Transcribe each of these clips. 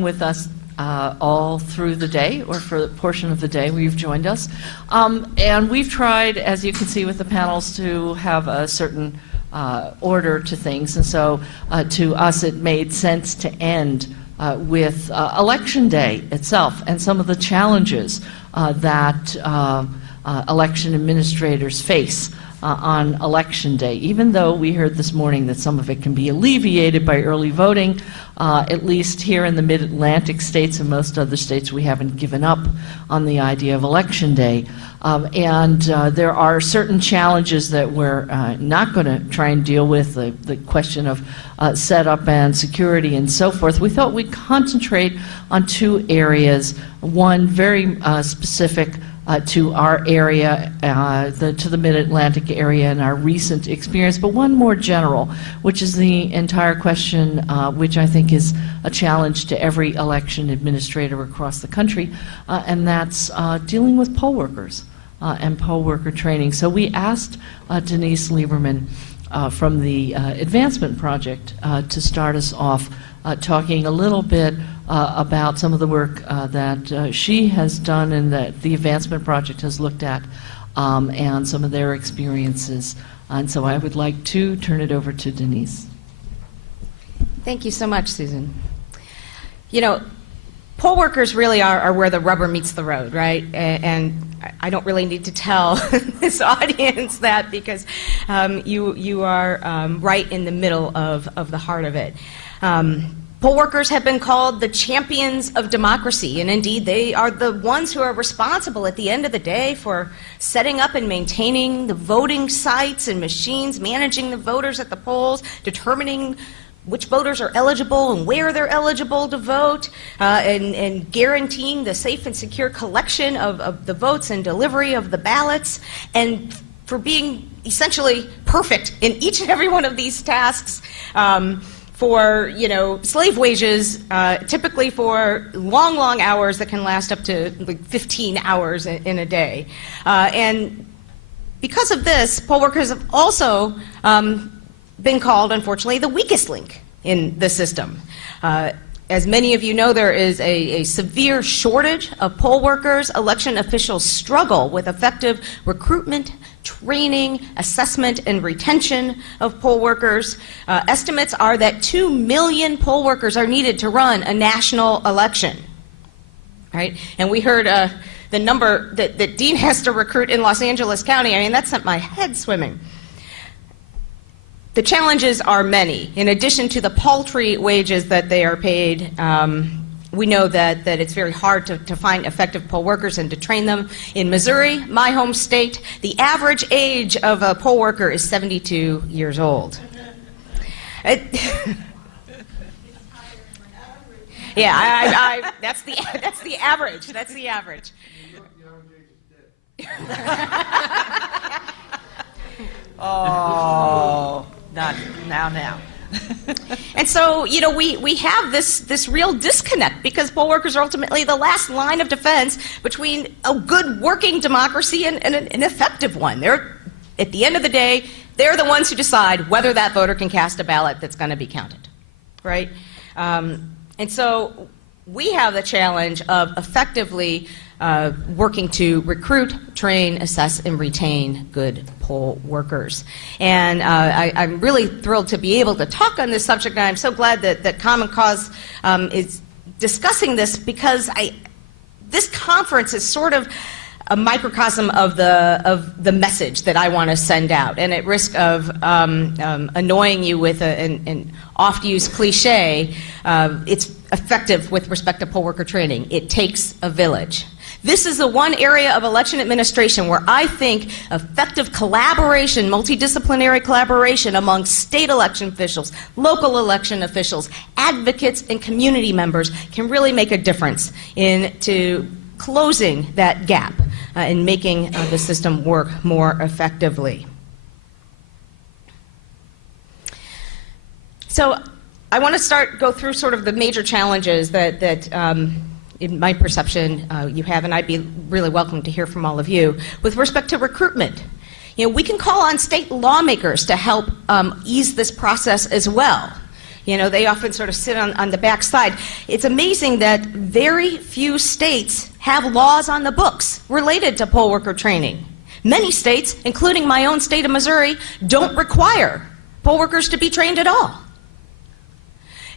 with us all through the day, or for a portion of the day where you've joined us. And we've tried, as you can see with the panels, to have a certain order to things. And so to us it made sense to end with Election Day itself and some of the challenges that election administrators face on Election Day. Even though we heard this morning that some of it can be alleviated by early voting, at least here in the mid-Atlantic states and most other states, we haven't given up on the idea of Election Day. And there are certain challenges that we're not going to try and deal with, the question of setup and security and so forth. We thought we'd concentrate on two areas, one very specific to our area, to the Mid-Atlantic area and our recent experience, but one more general, which is the entire question, which I think is a challenge to every election administrator across the country, and that's dealing with poll workers and poll worker training. So we asked Denise Lieberman from the Advancement Project to start us off talking a little bit about some of the work that she has done and that the Advancement Project has looked at, and some of their experiences. And so I would like to turn it over to Denise. Thank you so much, Susan. You know, poll workers really are where the rubber meets the road, right? And I don't really need to tell this audience that, because you are right in the middle of the heart of it. Poll workers have been called the champions of democracy, and indeed they are the ones who are responsible at the end of the day for setting up and maintaining the voting sites and machines, managing the voters at the polls, determining which voters are eligible and where they're eligible to vote, and guaranteeing the safe and secure collection of the votes and delivery of the ballots, and for being essentially perfect in each and every one of these tasks, for, you know, slave wages, typically for long, long hours that can last up to like 15 hours in a day. And because of this, poll workers have also been called, unfortunately, the weakest link in the system. As many of you know, there is a severe shortage of poll workers. Election officials struggle with effective recruitment, training, assessment, and retention of poll workers. Estimates are that 2 million poll workers are needed to run a national election. Right? And we heard the number that Dean has to recruit in Los Angeles County. I mean, that sent my head swimming. The challenges are many. In addition to the paltry wages that they are paid, we know that it's very hard to find effective poll workers and to train them. In Missouri, my home state, the average age of a poll worker is 72 years old. Yeah, that's the average. That's the average. Oh, not now. And so, you know, we have this real disconnect, because poll workers are ultimately the last line of defense between a good working democracy and an effective one. They're, at the end of the day, they're the ones who decide whether that voter can cast a ballot that's going to be counted, right? And so we have the challenge of effectively working to recruit, train, assess, and retain good poll workers. And I'm really thrilled to be able to talk on this subject, and I'm so glad that Common Cause is discussing this, because this conference is sort of a microcosm of the message that I want to send out. And at risk of annoying you with an oft-used cliche, it's effective with respect to poll worker training. It takes a village. This is the one area of election administration where I think effective collaboration, multidisciplinary collaboration among state election officials, local election officials, advocates, and community members can really make a difference into closing that gap and making the system work more effectively. So I want to go through sort of the major challenges that in my perception, you have, and I'd be really welcome to hear from all of you. With respect to recruitment, you know, we can call on state lawmakers to help ease this process as well. You know, they often sort of sit on the back side. It's amazing that very few states have laws on the books related to poll worker training. Many states, including my own state of Missouri, don't require poll workers to be trained at all,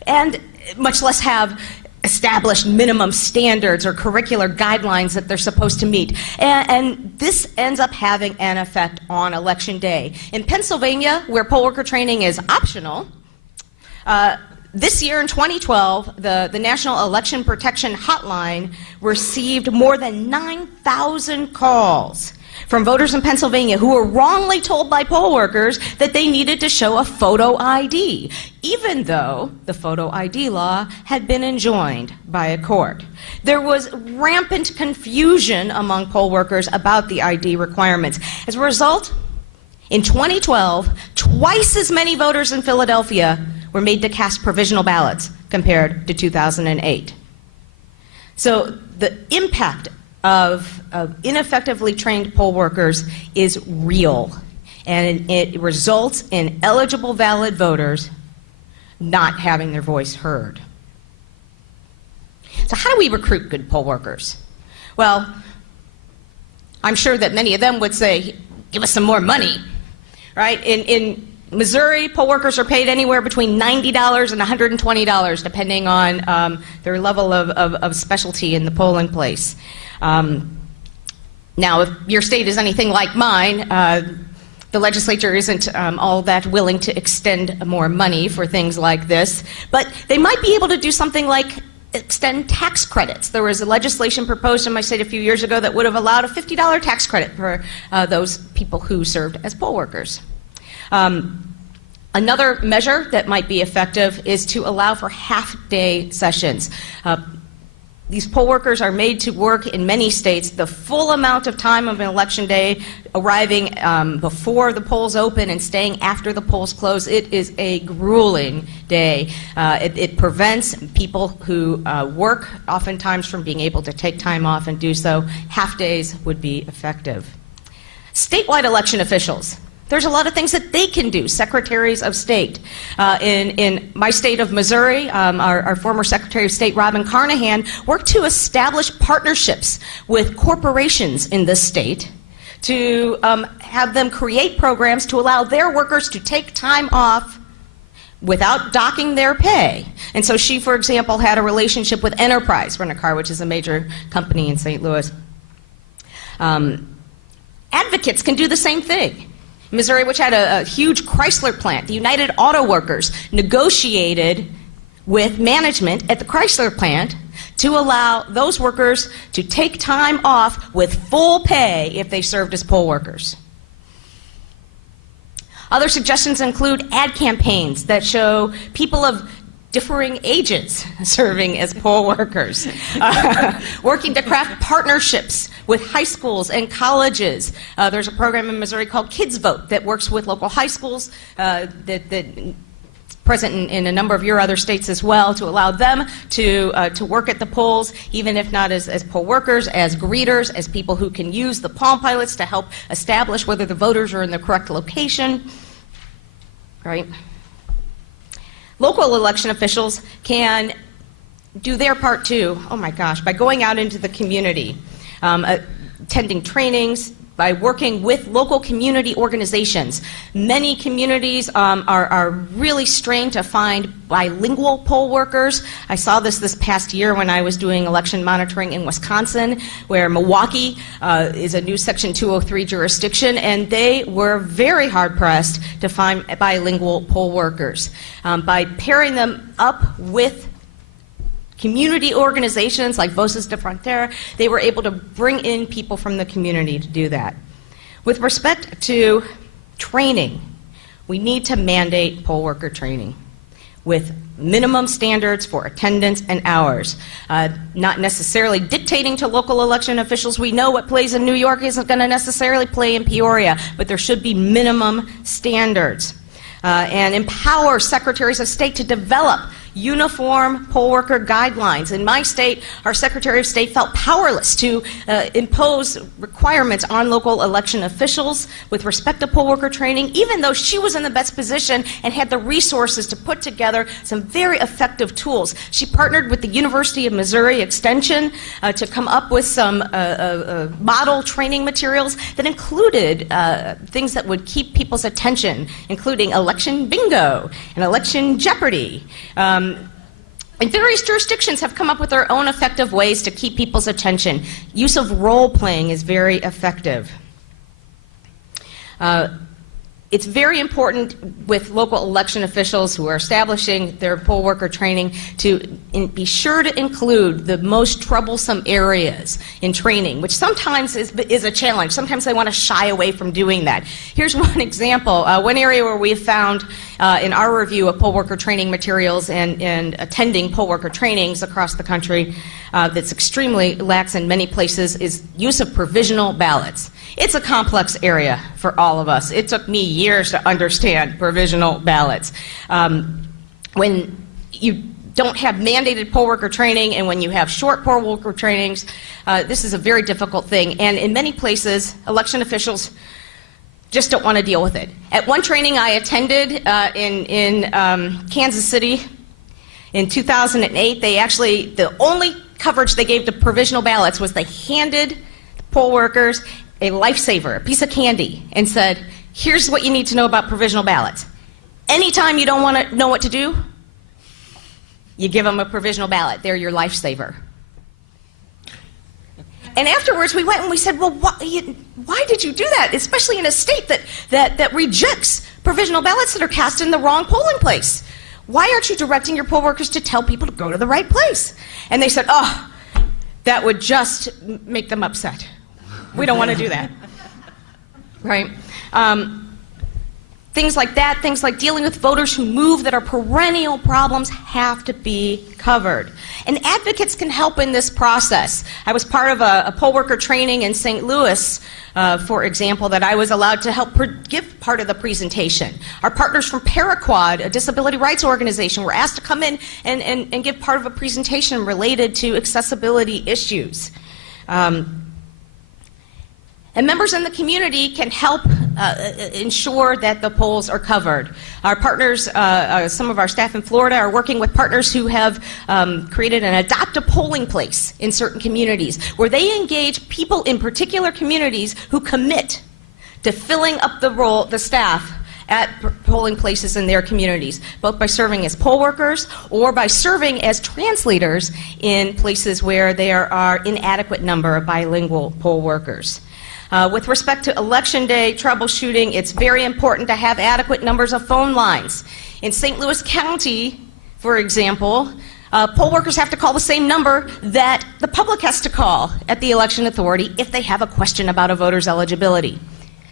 and much less have established minimum standards or curricular guidelines that they're supposed to meet. And this ends up having an effect on Election Day. In Pennsylvania, where poll worker training is optional, this year in 2012, the National Election Protection Hotline received more than 9,000 calls from voters in Pennsylvania who were wrongly told by poll workers that they needed to show a photo ID, even though the photo ID law had been enjoined by a court. There was rampant confusion among poll workers about the ID requirements. As a result, in 2012, twice as many voters in Philadelphia were made to cast provisional ballots compared to 2008. So the impact of ineffectively trained poll workers is real, and it results in eligible valid voters not having their voice heard. So how do we recruit good poll workers? Well, I'm sure that many of them would say, give us some more money, right? In Missouri, poll workers are paid anywhere between $90 and $120, depending on their level of specialty in the polling place. Now, if your state is anything like mine, the legislature isn't all that willing to extend more money for things like this, but they might be able to do something like extend tax credits. There was a legislation proposed in my state a few years ago that would have allowed a $50 tax credit for those people who served as poll workers. Another measure that might be effective is to allow for half-day sessions. These poll workers are made to work in many states the full amount of time of an election day, arriving before the polls open and staying after the polls close. It is a grueling day. It prevents people who work oftentimes from being able to take time off and do so. Half days would be effective. Statewide election officials. There's a lot of things that they can do. Secretaries of State. In my state of Missouri, our former Secretary of State, Robin Carnahan, worked to establish partnerships with corporations in this state to have them create programs to allow their workers to take time off without docking their pay. And so she, for example, had a relationship with Enterprise Rent-A-Car, which is a major company in St. Louis. Advocates can do the same thing. Missouri, which had a huge Chrysler plant, the United Auto Workers negotiated with management at the Chrysler plant to allow those workers to take time off with full pay if they served as poll workers. Other suggestions include ad campaigns that show people of differing ages serving as poll workers, working to craft partnerships with high schools and colleges. There's a program in Missouri called Kids Vote that works with local high schools that present in a number of your other states as well, to allow them to work at the polls, even if not as poll workers, as greeters, as people who can use the Palm Pilots to help establish whether the voters are in the correct location, right? Local election officials can do their part too, oh my gosh, by going out into the community, attending trainings, by working with local community organizations. Many communities are really strained to find bilingual poll workers. I saw this past year when I was doing election monitoring in Wisconsin, where Milwaukee is a new Section 203 jurisdiction, and they were very hard-pressed to find bilingual poll workers. By pairing them up with community organizations like Voces de Frontera, they were able to bring in people from the community to do that. With respect to training, we need to mandate poll worker training with minimum standards for attendance and hours, not necessarily dictating to local election officials. We know what plays in New York isn't going to necessarily play in Peoria, but there should be minimum standards. And empower secretaries of state to develop uniform poll worker guidelines. In my state, our Secretary of State felt powerless to impose requirements on local election officials with respect to poll worker training, even though she was in the best position and had the resources to put together some very effective tools. She partnered with the University of Missouri Extension to come up with some model training materials that included things that would keep people's attention, including election bingo and election jeopardy. And various jurisdictions have come up with their own effective ways to keep people's attention. Use of role-playing is very effective. It's very important with local election officials who are establishing their poll worker training to be sure to include the most troublesome areas in training, which sometimes is a challenge. Sometimes they want to shy away from doing that. Here's one example. One area where we have found in our review of poll worker training materials and attending poll worker trainings across the country that's extremely lax in many places is use of provisional ballots. It's a complex area for all of us. It took me years to understand provisional ballots. When you don't have mandated poll worker training and when you have short poll worker trainings, this is a very difficult thing. And in many places, election officials just don't want to deal with it. At one training I attended in Kansas City in 2008, the only coverage they gave to provisional ballots was they handed poll workers a lifesaver, a piece of candy, and said, here's what you need to know about provisional ballots. Anytime you don't want to know what to do, you give them a provisional ballot. They're your lifesaver. And afterwards we went and we said, well, why did you do that, especially in a state that rejects provisional ballots that are cast in the wrong polling place? Why aren't you directing your poll workers to tell people to go to the right place? And they said, oh, that would just make them upset. We don't want to do that, right? Things like that, things like dealing with voters who move that are perennial problems have to be covered. And advocates can help in this process. I was part of a poll worker training in St. Louis, for example, that I was allowed to help give part of the presentation. Our partners from Paraquad, a disability rights organization, were asked to come in and give part of a presentation related to accessibility issues. And members in the community can help ensure that the polls are covered. Our partners, some of our staff in Florida are working with partners who have created an adopt a polling place in certain communities where they engage people in particular communities who commit to filling up the staff at polling places in their communities, both by serving as poll workers or by serving as translators in places where there are inadequate number of bilingual poll workers. With respect to Election Day troubleshooting, it's very important to have adequate numbers of phone lines. In St. Louis County, for example, poll workers have to call the same number that the public has to call at the election authority if they have a question about a voter's eligibility.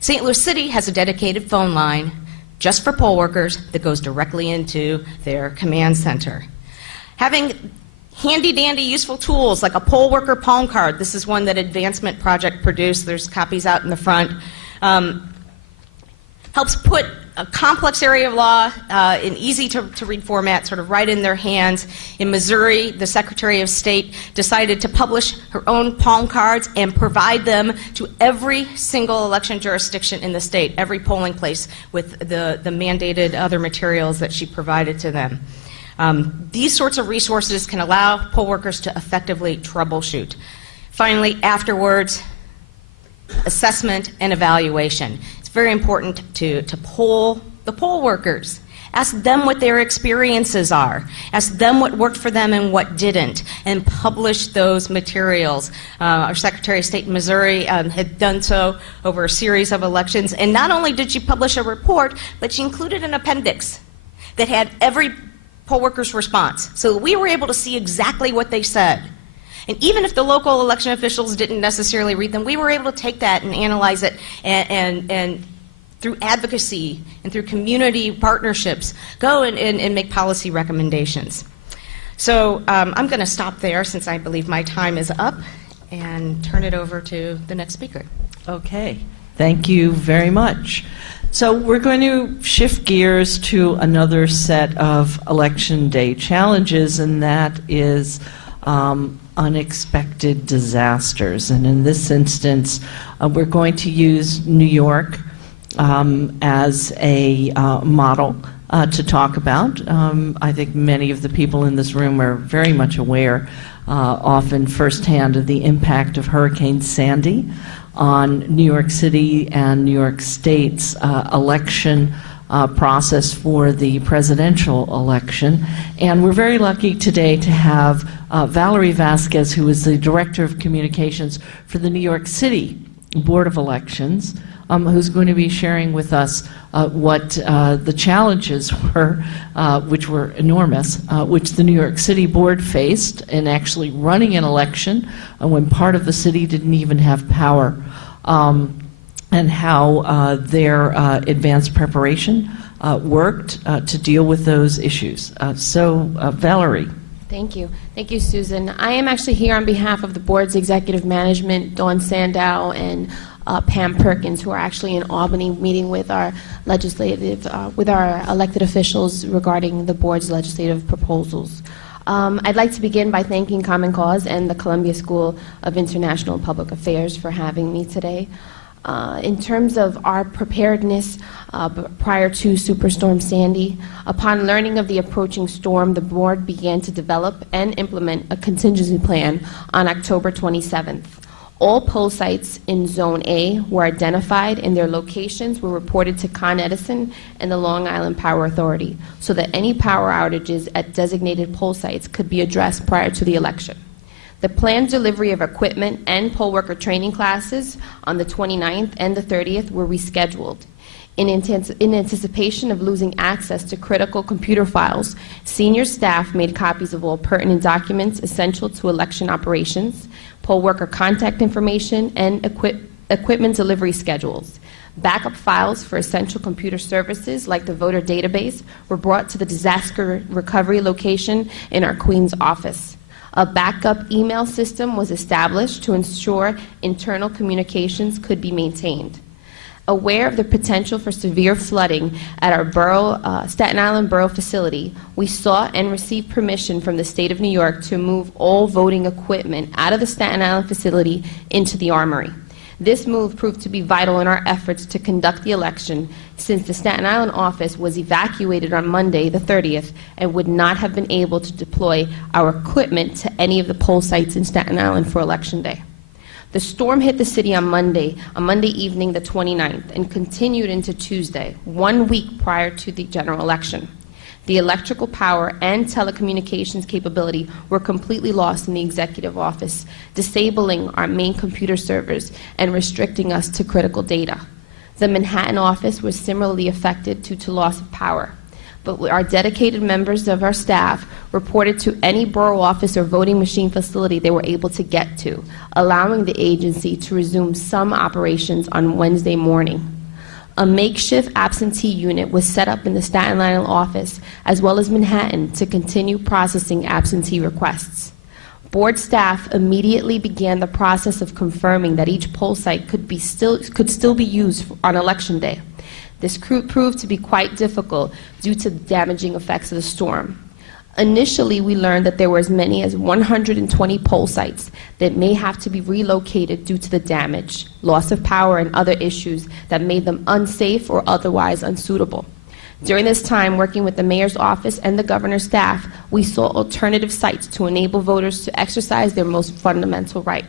St. Louis City has a dedicated phone line just for poll workers that goes directly into their command center. Having handy-dandy useful tools like a poll worker palm card. This is one that Advancement Project produced. There's copies out in the front. Helps put a complex area of law in easy-to-read format, sort of right in their hands. In Missouri, the Secretary of State decided to publish her own palm cards and provide them to every single election jurisdiction in the state, every polling place, with the mandated other materials that she provided to them. These sorts of resources can allow poll workers to effectively troubleshoot. Finally, afterwards, assessment and evaluation. It's very important to poll the poll workers. Ask them what their experiences are. Ask them what worked for them and what didn't, and publish those materials. Our Secretary of State in Missouri had done so over a series of elections, and not only did she publish a report, but she included an appendix that had every poll worker's response. So we were able to see exactly what they said. And even if the local election officials didn't necessarily read them, we were able to take that and analyze it and through advocacy and through community partnerships, go and make policy recommendations. So I'm going to stop there since I believe my time is up and turn it over to the next speaker. Okay, thank you very much. So we're going to shift gears to another set of Election Day challenges, and that is unexpected disasters. And in this instance, we're going to use New York as a model to talk about. I think many of the people in this room are very much aware, often firsthand, of the impact of Hurricane Sandy on New York City and New York State's election process for the presidential election. And we're very lucky today to have Valerie Vasquez, who is the Director of Communications for the New York City Board of Elections, who's going to be sharing with us what the challenges were, which were enormous, which the New York City Board faced in actually running an election when part of the city didn't even have power, and how their advanced preparation worked to deal with those issues. So, Valerie. Thank you. Thank you, Susan. I am actually here on behalf of the board's executive management, Dawn Sandow and Pam Perkins, who are actually in Albany meeting with our with our elected officials regarding the board's legislative proposals. I'd like to begin by thanking Common Cause and the Columbia School of International and Public Affairs for having me today. In terms of our preparedness prior to Superstorm Sandy, upon learning of the approaching storm, the board began to develop and implement a contingency plan on October 27th. All poll sites in Zone A were identified and their locations were reported to Con Edison and the Long Island Power Authority so that any power outages at designated poll sites could be addressed prior to the election. The planned delivery of equipment and poll worker training classes on the 29th and the 30th were rescheduled. In anticipation of losing access to critical computer files, senior staff made copies of all pertinent documents essential to election operations, poll worker contact information, and equipment delivery schedules. Backup files for essential computer services like the voter database were brought to the disaster recovery location in our Queens office. A backup email system was established to ensure internal communications could be maintained. Aware of the potential for severe flooding at our Staten Island Borough facility, we sought and received permission from the state of New York to move all voting equipment out of the Staten Island facility into the Armory. This move proved to be vital in our efforts to conduct the election, since the Staten Island office was evacuated on Monday, the 30th, and would not have been able to deploy our equipment to any of the poll sites in Staten Island for Election Day. The storm hit the city on Monday evening, the 29th, and continued into Tuesday, 1 week prior to the general election. The electrical power and telecommunications capability were completely lost in the executive office, disabling our main computer servers and restricting us to critical data. The Manhattan office was similarly affected due to loss of power, but our dedicated members of our staff reported to any borough office or voting machine facility they were able to get to, allowing the agency to resume some operations on Wednesday morning. A makeshift absentee unit was set up in the Staten Island office as well as Manhattan to continue processing absentee requests. Board staff immediately began the process of confirming that each poll site could still be used on Election Day. This proved to be quite difficult due to the damaging effects of the storm. Initially, we learned that there were as many as 120 poll sites that may have to be relocated due to the damage, loss of power, and other issues that made them unsafe or otherwise unsuitable. During this time, working with the mayor's office and the governor's staff, we sought alternative sites to enable voters to exercise their most fundamental right.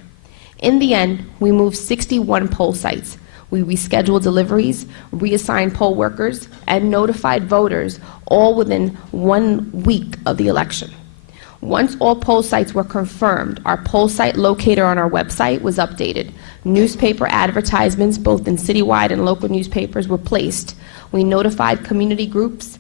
In the end, we moved 61 poll sites. We rescheduled deliveries, reassigned poll workers, and notified voters, all within 1 week of the election. Once all poll sites were confirmed, our poll site locator on our website was updated. Newspaper advertisements, both in citywide and local newspapers, were placed. We notified community groups,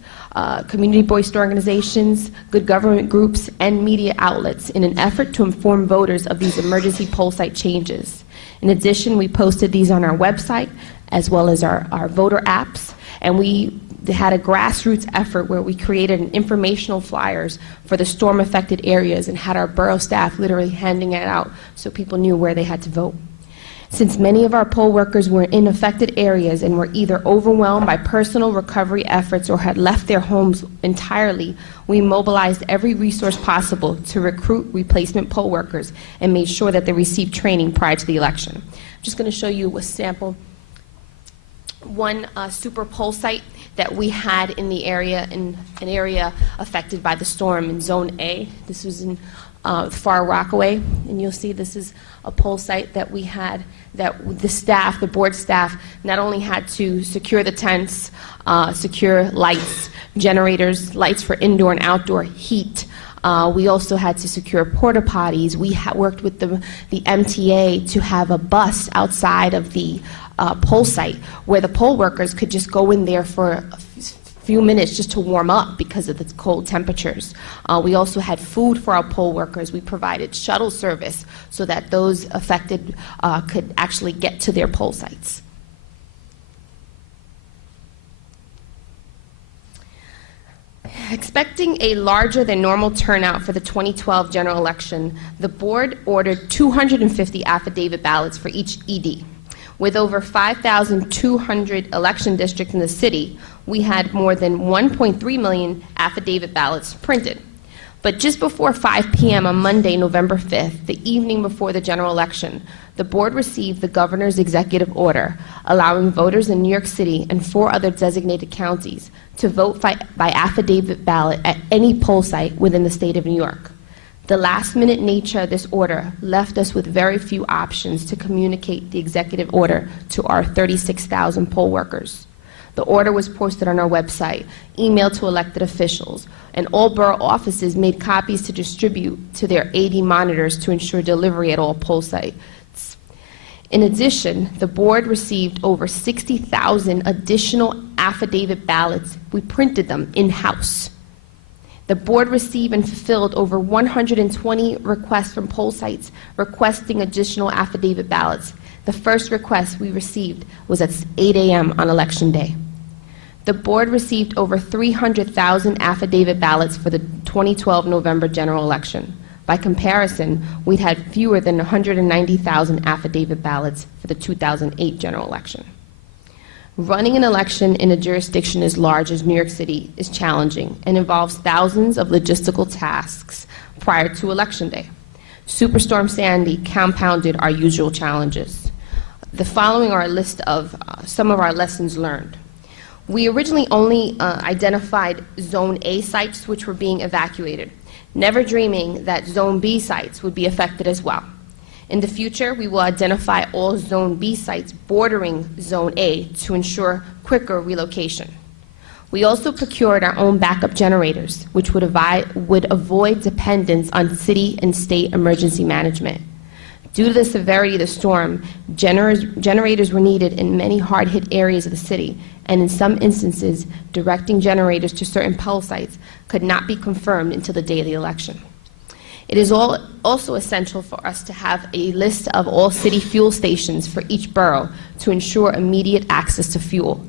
community-based organizations, good government groups, and media outlets in an effort to inform voters of these emergency poll site changes. In addition, we posted these on our website as well as our voter apps, and we had a grassroots effort where we created an informational flyers for the storm-affected areas and had our borough staff literally handing it out so people knew where they had to vote. Since many of our poll workers were in affected areas and were either overwhelmed by personal recovery efforts or had left their homes entirely, we mobilized every resource possible to recruit replacement poll workers and made sure that they received training prior to the election. I'm just going to show you a sample. One super poll site that we had in the area, in an area affected by the storm in Zone A. This was in Far Rockaway, and you'll see this is a poll site that we had, that the staff, the board staff, not only had to secure the tents, secure lights, generators, lights for indoor and outdoor heat. We also had to secure porta potties. We worked with the MTA to have a bus outside of the poll site where the poll workers could just go in there for a few minutes just to warm up because of the cold temperatures. We also had food for our poll workers. We provided shuttle service so that those affected could actually get to their poll sites. Expecting a larger than normal turnout for the 2012 general election, the board ordered 250 affidavit ballots for each ED. With over 5,200 election districts in the city, we had more than 1.3 million affidavit ballots printed. But just before 5 p.m. on Monday, November 5th, the evening before the general election, the board received the governor's executive order allowing voters in New York City and 4 other designated counties to vote by affidavit ballot at any poll site within the state of New York. The last-minute nature of this order left us with very few options to communicate the executive order to our 36,000 poll workers. The order was posted on our website, emailed to elected officials, and all borough offices made copies to distribute to their AD monitors to ensure delivery at all poll sites. In addition, the board received over 60,000 additional affidavit ballots. We printed them in-house. The board received and fulfilled over 120 requests from poll sites requesting additional affidavit ballots. The first request we received was at 8 a.m. on Election Day. The board received over 300,000 affidavit ballots for the 2012 November general election. By comparison, we'd had fewer than 190,000 affidavit ballots for the 2008 general election. Running an election in a jurisdiction as large as New York City is challenging and involves thousands of logistical tasks prior to Election Day. Superstorm Sandy compounded our usual challenges. The following are a list of some of our lessons learned. We originally only identified Zone A sites which were being evacuated, never dreaming that Zone B sites would be affected as well. In the future, we will identify all Zone B sites bordering Zone A to ensure quicker relocation. We also procured our own backup generators, which would avoid dependence on city and state emergency management. Due to the severity of the storm, generators were needed in many hard-hit areas of the city, and in some instances, directing generators to certain poll sites could not be confirmed until the day of the election. It is also essential for us to have a list of all city fuel stations for each borough to ensure immediate access to fuel.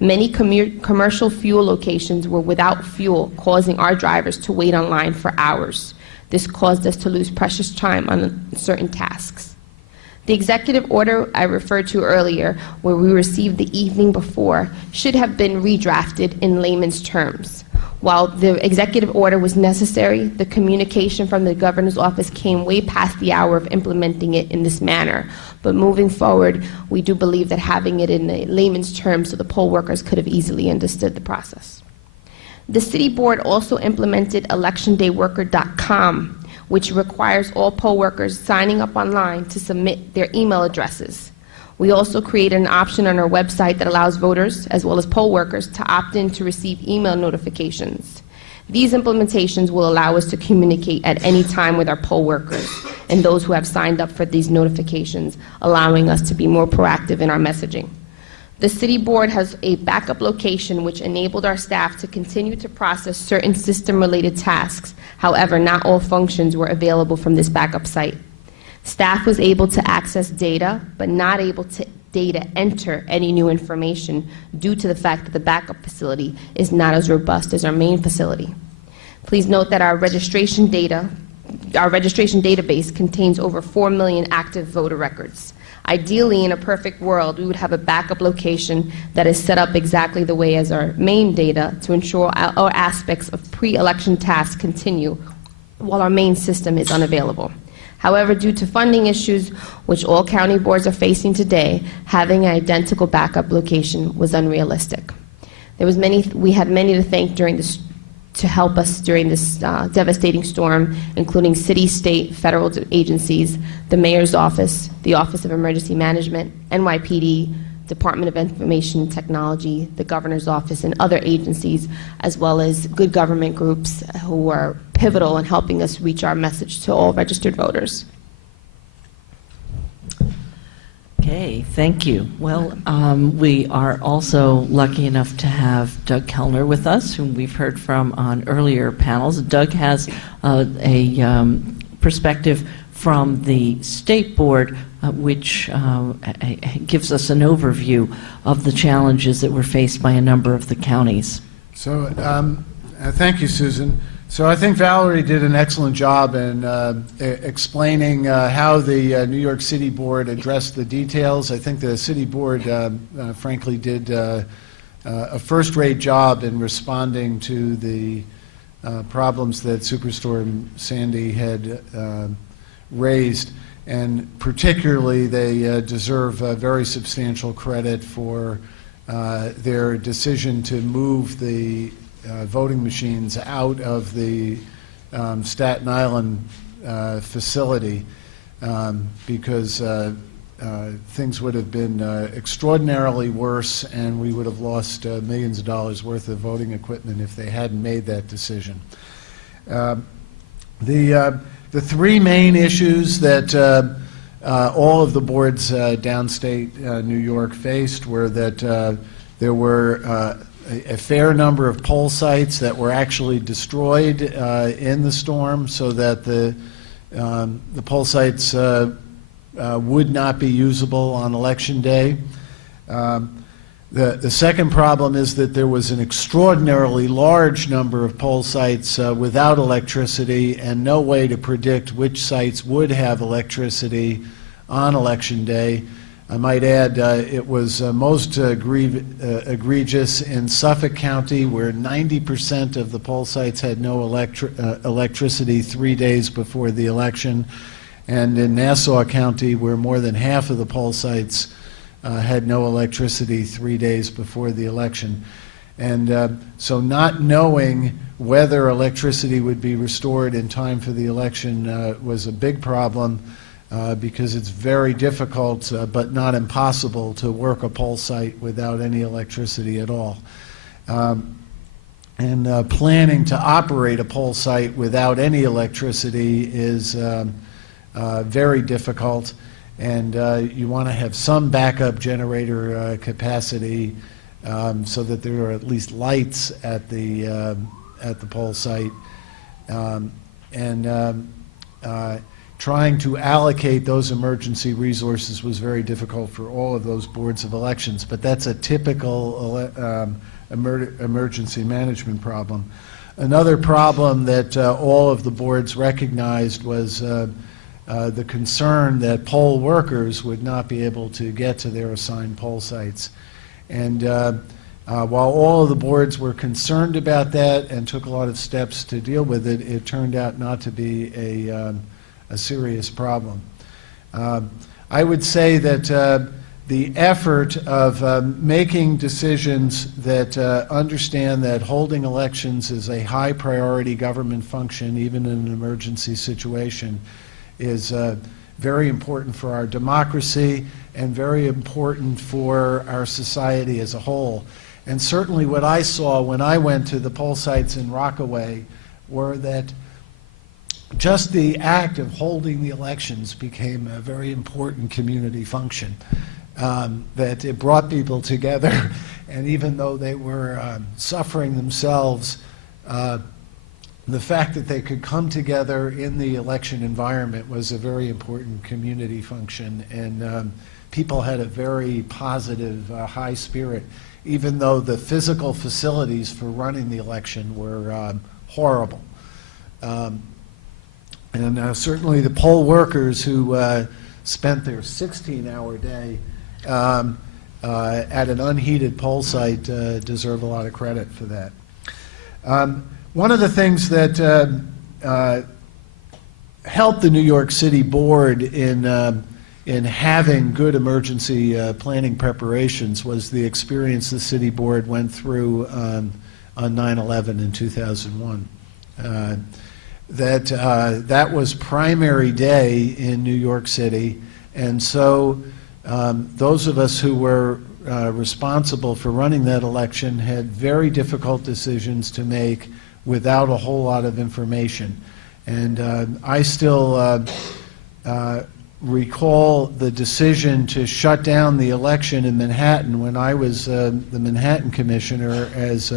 Many commercial fuel locations were without fuel, causing our drivers to wait online for hours. This caused us to lose precious time on certain tasks. The executive order I referred to earlier, where we received the evening before, should have been redrafted in layman's terms. While the executive order was necessary, the communication from the governor's office came way past the hour of implementing it in this manner. But moving forward, we do believe that having it in a layman's terms so the poll workers could have easily understood the process. The city board also implemented electiondayworker.com, which requires all poll workers signing up online to submit their email addresses. We also created an option on our website that allows voters, as well as poll workers, to opt in to receive email notifications. These implementations will allow us to communicate at any time with our poll workers and those who have signed up for these notifications, allowing us to be more proactive in our messaging. The city board has a backup location which enabled our staff to continue to process certain system-related tasks. However, not all functions were available from this backup site. Staff was able to access data, but not able to enter any new information due to the fact that the backup facility is not as robust as our main facility. Please note that our registration data, our registration database contains over 4 million active voter records. Ideally, in a perfect world, we would have a backup location that is set up exactly the way as our main data to ensure our aspects of pre-election tasks continue while our main system is unavailable. However, due to funding issues, which all county boards are facing today, having an identical backup location was unrealistic. We had many to thank to help us during this devastating storm, including city, state, federal agencies, the mayor's office, the Office of Emergency Management, NYPD, Department of Information and Technology, the governor's office, and other agencies, as well as good government groups who are pivotal in helping us reach our message to all registered voters. Okay, thank you. Well, we are also lucky enough to have Doug Kellner with us, whom we've heard from on earlier panels. Doug has a perspective from the State Board, which gives us an overview of the challenges that were faced by a number of the counties. So, thank you, Susan. So I think Valerie did an excellent job in explaining how the New York City Board addressed the details. I think the City Board, frankly, did a first-rate job in responding to the problems that Superstorm Sandy had raised, and particularly they deserve very substantial credit for their decision to move the voting machines out of the Staten Island facility because things would have been extraordinarily worse, and we would have lost millions of dollars worth of voting equipment if they hadn't made that decision. The three main issues that all of the boards downstate New York faced were that there were a fair number of poll sites that were actually destroyed in the storm, so that the poll sites would not be usable on Election Day. The second problem is that there was an extraordinarily large number of poll sites without electricity, and no way to predict which sites would have electricity on Election Day. I might add it was most egregious in Suffolk County, where 90% of the poll sites had no electricity 3 days before the election, and in Nassau County, where more than half of the poll sites had no electricity 3 days before the election. And so not knowing whether electricity would be restored in time for the election was a big problem. Because it's very difficult, but not impossible, to work a poll site without any electricity at all. And planning to operate a poll site without any electricity is very difficult, and you want to have some backup generator capacity so that there are at least lights at the poll site. Trying to allocate those emergency resources was very difficult for all of those boards of elections, but that's a typical emergency management problem. Another problem that all of the boards recognized was the concern that poll workers would not be able to get to their assigned poll sites. And while all of the boards were concerned about that and took a lot of steps to deal with it, it turned out not to be a serious problem. I would say that the effort of making decisions that understand that holding elections is a high priority government function, even in an emergency situation, is very important for our democracy and very important for our society as a whole. And certainly what I saw when I went to the poll sites in Rockaway were that just the act of holding the elections became a very important community function, that it brought people together, and even though they were suffering themselves, the fact that they could come together in the election environment was a very important community function, and people had a very positive, high spirit, even though the physical facilities for running the election were horrible. And certainly the poll workers who spent their 16-hour day at an unheated poll site deserve a lot of credit for that. One of the things that helped the New York City Board in having good emergency planning preparations was the experience the City Board went through on 9/11 in 2001. That was primary day in New York City, and so those of us who were responsible for running that election had very difficult decisions to make without a whole lot of information. And I still recall the decision to shut down the election in Manhattan when I was the Manhattan Commissioner as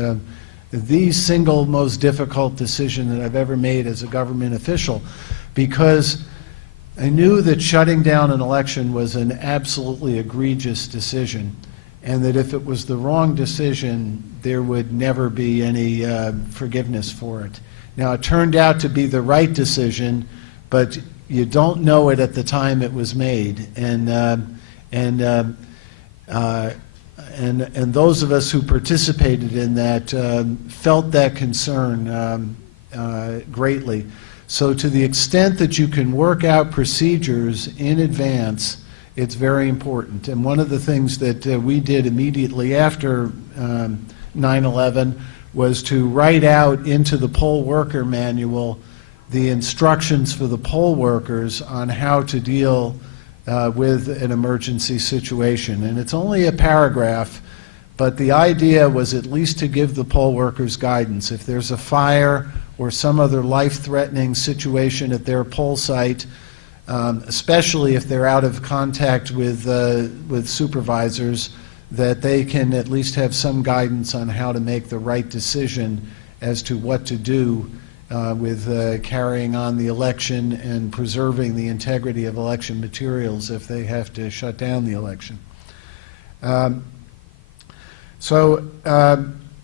the single most difficult decision that I've ever made as a government official, because I knew that shutting down an election was an absolutely egregious decision, and that if it was the wrong decision, there would never be any forgiveness for it. Now, it turned out to be the right decision, but you don't know it at the time it was made. And those of us who participated in that felt that concern greatly. So to the extent that you can work out procedures in advance, it's very important. And one of the things that we did immediately after 9/11 was to write out into the poll worker manual the instructions for the poll workers on how to deal with an emergency situation. And it's only a paragraph, but the idea was at least to give the poll workers guidance. If there's a fire or some other life-threatening situation at their poll site, especially if they're out of contact with supervisors, that they can at least have some guidance on how to make the right decision as to what to do with carrying on the election and preserving the integrity of election materials if they have to shut down the election.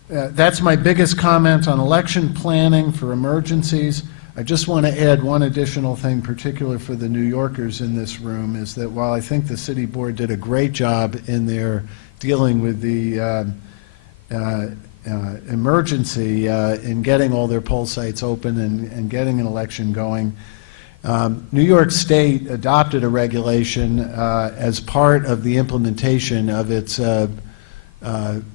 That's my biggest comment on election planning for emergencies. I just want to add one additional thing, particular for the New Yorkers in this room, is that while I think the City Board did a great job in their dealing with the emergency in getting all their poll sites open and getting an election going, New York State adopted a regulation as part of the implementation of its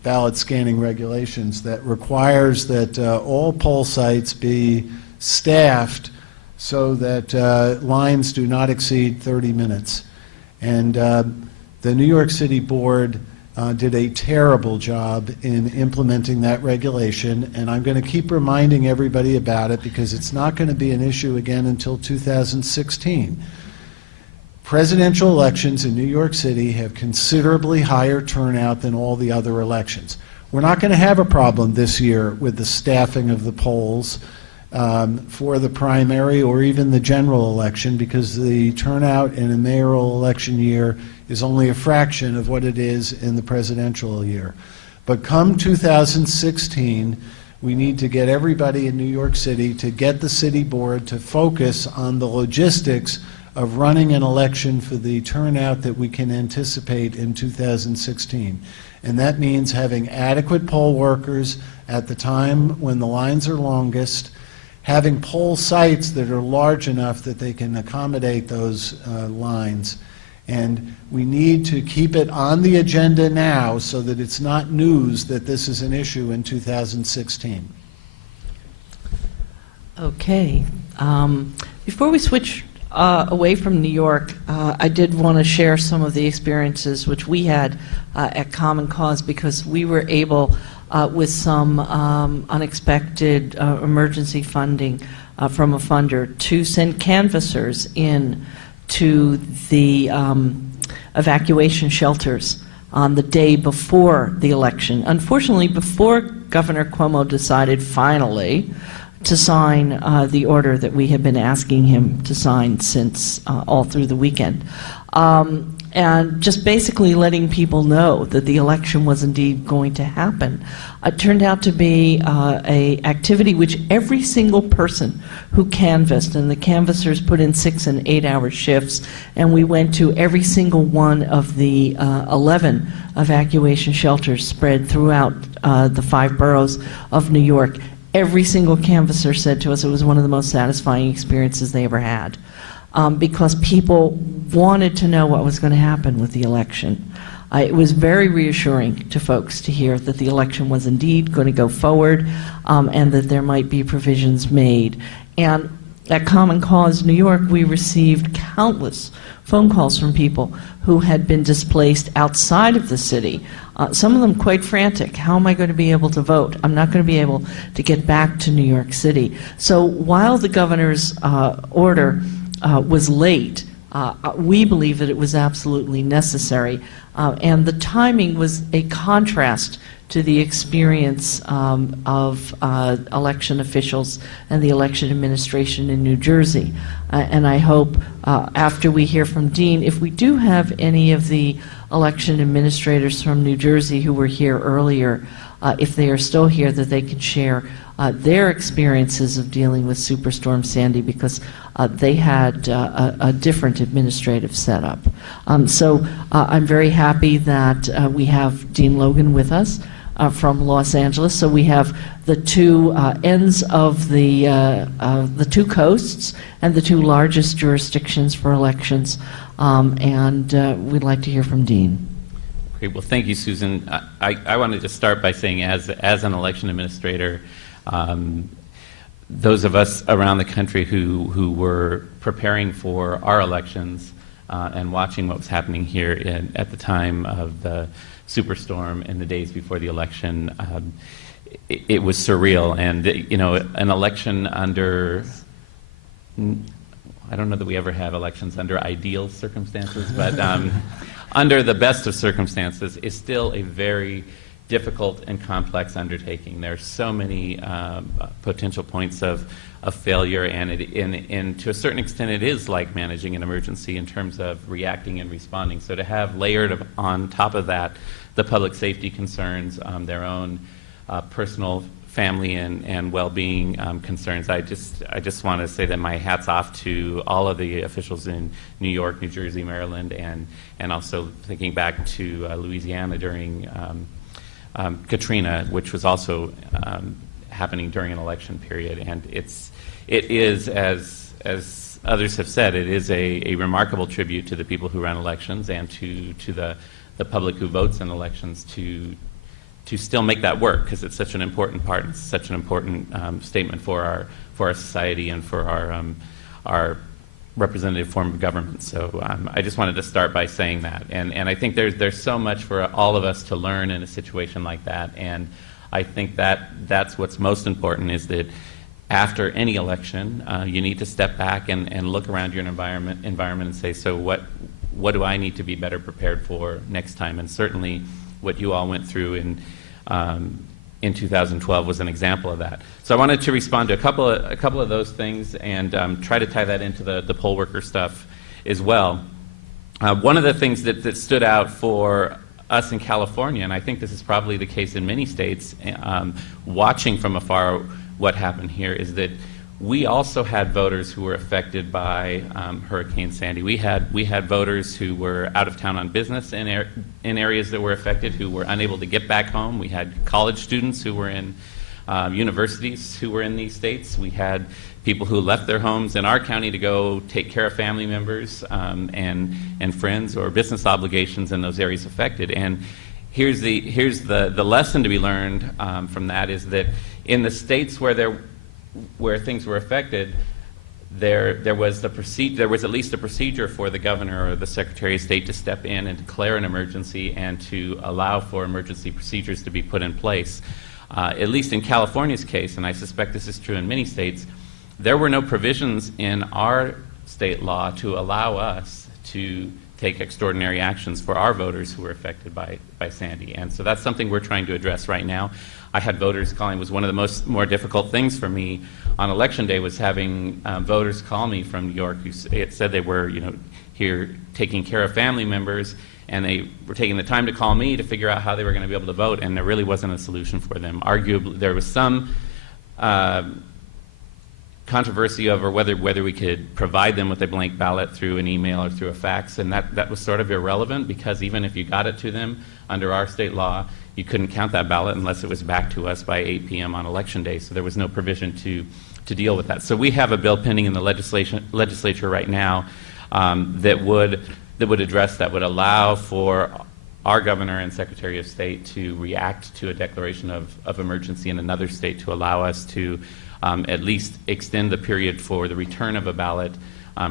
ballot scanning regulations that requires that all poll sites be staffed so that lines do not exceed 30 minutes. And the New York City Board did a terrible job in implementing that regulation, and I'm going to keep reminding everybody about it because it's not going to be an issue again until 2016. Presidential elections in New York City have considerably higher turnout than all the other elections. We're not going to have a problem this year with the staffing of the polls for the primary or even the general election, because the turnout in a mayoral election year is only a fraction of what it is in the presidential year. But come 2016, we need to get everybody in New York City to get the City Board to focus on the logistics of running an election for the turnout that we can anticipate in 2016. And that means having adequate poll workers at the time when the lines are longest, having poll sites that are large enough that they can accommodate those lines. And we need to keep it on the agenda now so that it's not news that this is an issue in 2016. Okay. Before we switch away from New York, I did want to share some of the experiences which we had at Common Cause, because we were able, with some unexpected emergency funding from a funder, to send canvassers in to the evacuation shelters on the day before the election. Unfortunately, before Governor Cuomo decided finally to sign the order that we have been asking him to sign since all through the weekend. and just basically letting people know that the election was indeed going to happen. It turned out to be a activity which every single person who canvassed, and the canvassers put in 6 and 8 hour shifts, and we went to every single one of the 11 evacuation shelters spread throughout the 5 boroughs of New York. Every single canvasser said to us it was one of the most satisfying experiences they ever had, because people wanted to know what was going to happen with the election. It was very reassuring to folks to hear that the election was indeed going to go forward, and that there might be provisions made. And at Common Cause New York, we received countless phone calls from people who had been displaced outside of the city, some of them quite frantic. How am I going to be able to vote? I'm not going to be able to get back to New York City. So while the governor's order was late, we believe that it was absolutely necessary, and the timing was a contrast to the experience of election officials and the election administration in New Jersey. And I hope after we hear from Dean, if we do have any of the election administrators from New Jersey who were here earlier, if they are still here, that they can share their experiences of dealing with Superstorm Sandy, because they had a different administrative setup. So I'm very happy that we have Dean Logan with us from Los Angeles. So we have the two ends of the 2 coasts and the 2 largest jurisdictions for elections, and we'd like to hear from Dean. Great. Well, thank you, Susan. I wanted to start by saying, as an election administrator, those of us around the country who were preparing for our elections and watching what was happening here at the time of the superstorm and the days before the election, it was surreal. And an election under, I don't know that we ever have elections under ideal circumstances, but under the best of circumstances is still a very difficult and complex undertaking. There are so many potential points of failure, and to a certain extent it is like managing an emergency in terms of reacting and responding. So to have layered on top of that the public safety concerns, their own personal family and well-being concerns, I just want to say that my hat's off to all of the officials in New York, New Jersey, Maryland, and also thinking back to Louisiana during Katrina, which was also happening during an election period. And it is, as others have said, it is a remarkable tribute to the people who run elections and to the public who votes in elections to still make that work, because it's such an important part, it's such an important statement for our society and for our representative form of government. So I just wanted to start by saying that. And I think there's so much for all of us to learn in a situation like that. And I think that's what's most important, is that after any election, you need to step back and look around your environment and say, so what do I need to be better prepared for next time? And certainly what you all went through in 2012 was an example of that. So I wanted to respond to a couple of those things and try to tie that into the poll worker stuff as well. One of the things that stood out for us in California, and I think this is probably the case in many states, watching from afar what happened here, is that we also had voters who were affected by Hurricane Sandy. We had voters who were out of town on business in areas that were affected, who were unable to get back home. We had college students who were in universities who were in these states. We had people who left their homes in our county to go take care of family members and friends, or business obligations in those areas affected. And here's the lesson to be learned from that, is that in the states where things were affected, there was at least a procedure for the governor or the Secretary of State to step in and declare an emergency and to allow for emergency procedures to be put in place. At least in California's case, and I suspect this is true in many states, there were no provisions in our state law to allow us to take extraordinary actions for our voters who were affected by Sandy. And so that's something we're trying to address right now. I had voters calling. It was one of the more difficult things for me on Election Day was having voters call me from New York who said they were, here taking care of family members, and they were taking the time to call me to figure out how they were going to be able to vote, and there really wasn't a solution for them. Arguably, there was some controversy over whether we could provide them with a blank ballot through an email or through a fax, and that was sort of irrelevant, because even if you got it to them under our state law, you couldn't count that ballot unless it was back to us by 8 p.m. on Election Day, so there was no provision to deal with that. So we have a bill pending in the legislature right now that would address that, would allow for our governor and Secretary of State to react to a declaration of emergency in another state to allow us to at least extend the period for the return of a ballot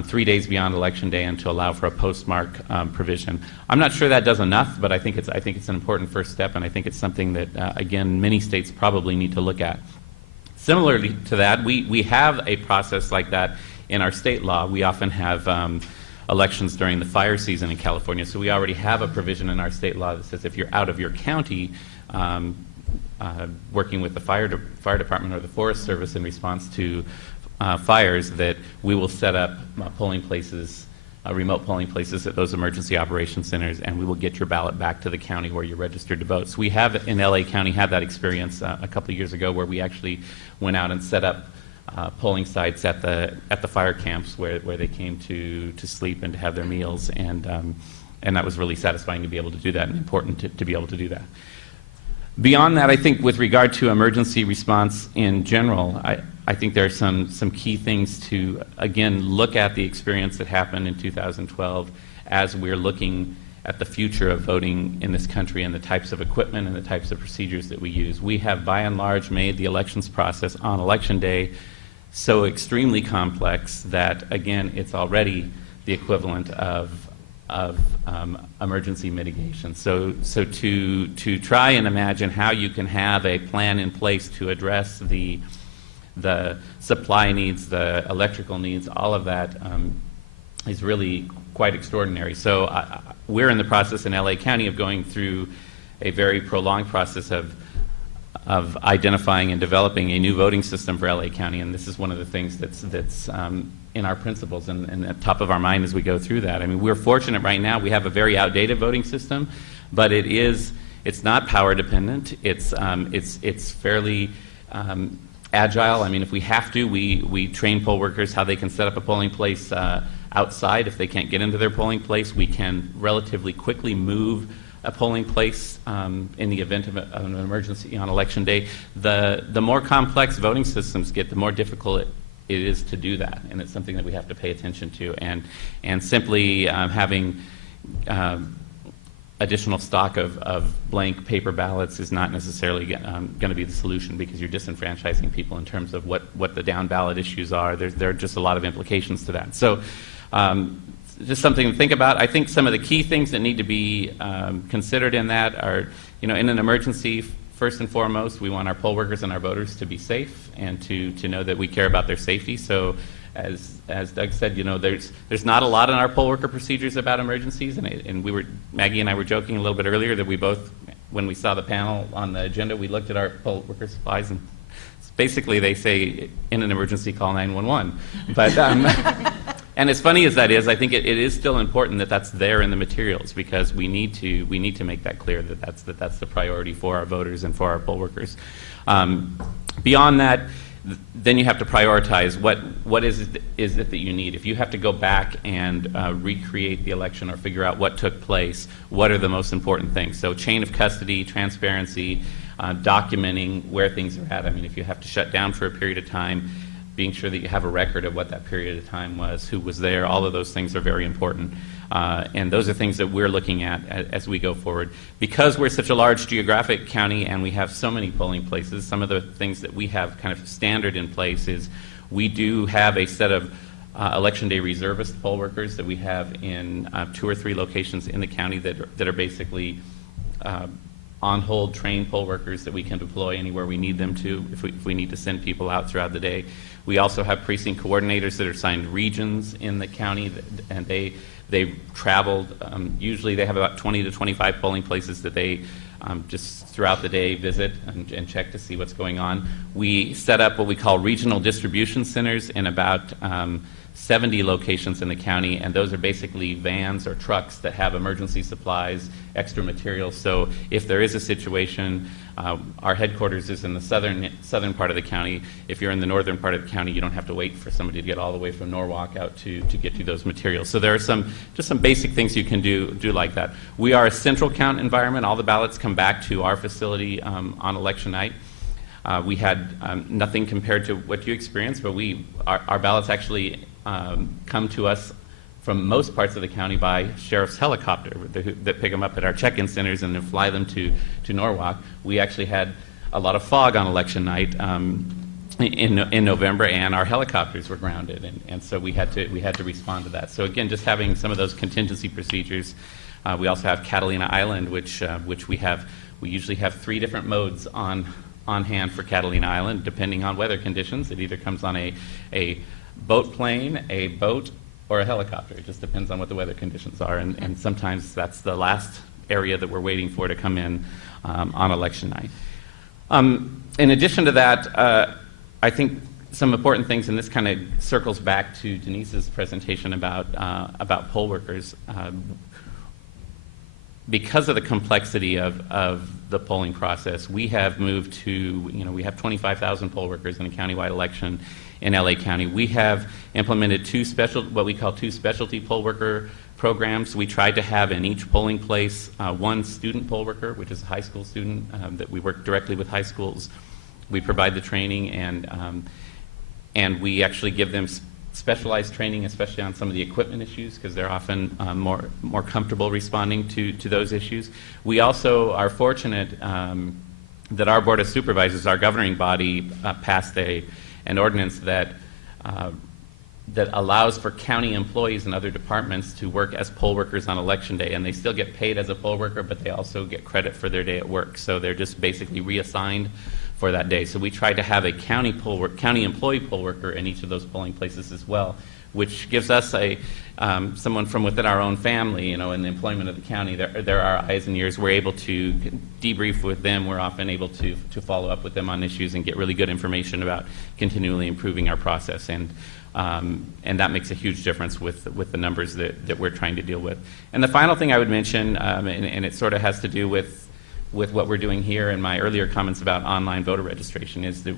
3 days beyond Election Day, and to allow for a postmark provision. I'm not sure that does enough, but I think it's an important first step, and I think it's something that, again, many states probably need to look at. Similarly to that, we have a process like that in our state law. We often have elections during the fire season in California, so we already have a provision in our state law that says if you're out of your county, working with the fire department or the Forest Service in response to fires, that we will set up polling places, remote polling places at those emergency operations centers, and we will get your ballot back to the county where you're registered to vote. So we have in LA County had that experience a couple of years ago, where we actually went out and set up polling sites at the fire camps where they came to sleep and to have their meals, and that was really satisfying to be able to do that, and important to be able to do that. Beyond that, I think with regard to emergency response in general, I think there are some key things to, again, look at the experience that happened in 2012 as we're looking at the future of voting in this country and the types of equipment and the types of procedures that we use. We have, by and large, made the elections process on Election Day so extremely complex that, again, it's already the equivalent of emergency mitigation. So to try and imagine how you can have a plan in place to address the supply needs, the electrical needs, all of that is really quite extraordinary. So we're in the process in LA County of going through a very prolonged process of identifying and developing a new voting system for LA County, and this is one of the things that's in our principles and at top of our mind as we go through that. I mean, we're fortunate right now. We have a very outdated voting system, but it's not power dependent. It's fairly agile. I mean, if we have to, we train poll workers how they can set up a polling place outside. If they can't get into their polling place, we can relatively quickly move a polling place in the event of an emergency on Election Day. The more complex voting systems get, the more difficult it is to do that, and it's something that we have to pay attention to. And simply having additional stock of blank paper ballots is not necessarily going to be the solution, because you're disenfranchising people in terms of what the down ballot issues are. There are just a lot of implications to that. So just something to think about. I think some of the key things that need to be considered in that are, in an emergency, first and foremost, we want our poll workers and our voters to be safe and to know that we care about their safety. So as Doug said, there's not a lot in our poll worker procedures about emergencies, and Maggie and I were joking a little bit earlier that we both, when we saw the panel on the agenda, we looked at our poll worker supplies, and basically they say, in an emergency, call 911. But and as funny as that is, I think it is still important that that's there in the materials, because we need to make that clear that that's the priority for our voters and for our poll workers. Beyond that, then you have to prioritize what is it that you need. If you have to go back and recreate the election or figure out what took place, what are the most important things? So chain of custody, transparency, documenting where things are at. I mean, if you have to shut down for a period of time, being sure that you have a record of what that period of time was, who was there, all of those things are very important. And those are things that we're looking at as we go forward. Because we're such a large geographic county and we have so many polling places, some of the things that we have kind of standard in place is we do have a set of Election Day reservist poll workers that we have in 2 or 3 locations in the county that are basically on-hold trained poll workers that we can deploy anywhere we need them to if we need to send people out throughout the day. We also have precinct coordinators that are assigned regions in the county, and they've traveled. Usually they have about 20 to 25 polling places that they just throughout the day visit and check to see what's going on. We set up what we call regional distribution centers in about 70 locations in the county, and those are basically vans or trucks that have emergency supplies, extra materials. So if there is a situation, our headquarters is in the southern part of the county. If you're in the northern part of the county, you don't have to wait for somebody to get all the way from Norwalk out to get you those materials. So there are just some basic things you can do like that. We are a central count environment. All the ballots come back to our facility on election night. We had nothing compared to what you experienced, but our ballots actually come to us from most parts of the county by sheriff's helicopter that pick them up at our check-in centers and then fly them to Norwalk. We actually had a lot of fog on election night in November, and our helicopters were grounded, and so we had to respond to that. So again, just having some of those contingency procedures. We also have Catalina Island, which we usually have 3 different modes on hand for Catalina Island, depending on weather conditions. It either comes on a boat plane, a boat, or a helicopter. It just depends on what the weather conditions are, and sometimes that's the last area that we're waiting for to come in on election night. In addition to that, I think some important things, and this kind of circles back to Denise's presentation about poll workers. Because of the complexity of the polling process, we have moved to, we have 25,000 poll workers in a countywide election in LA County. We have implemented what we call 2 specialty poll worker programs. We tried to have in each polling place 1 student poll worker, which is a high school student, that we work directly with high schools. We provide the training, and we actually give them specialized training, especially on some of the equipment issues, because they're often more comfortable responding to those issues. We also are fortunate that our Board of Supervisors, our governing body, passed an ordinance that allows for county employees and other departments to work as poll workers on election day, and they still get paid as a poll worker, but they also get credit for their day at work. So they're just basically reassigned for that day. So we tried to have a county employee poll worker in each of those polling places as well, which gives us someone from within our own family, in the employment of the county. They're our eyes and ears. We're able to debrief with them. We're often able to follow up with them on issues and get really good information about continually improving our process. And that makes a huge difference with the numbers that we're trying to deal with. And the final thing I would mention, and it sort of has to do with what we're doing here and my earlier comments about online voter registration, is that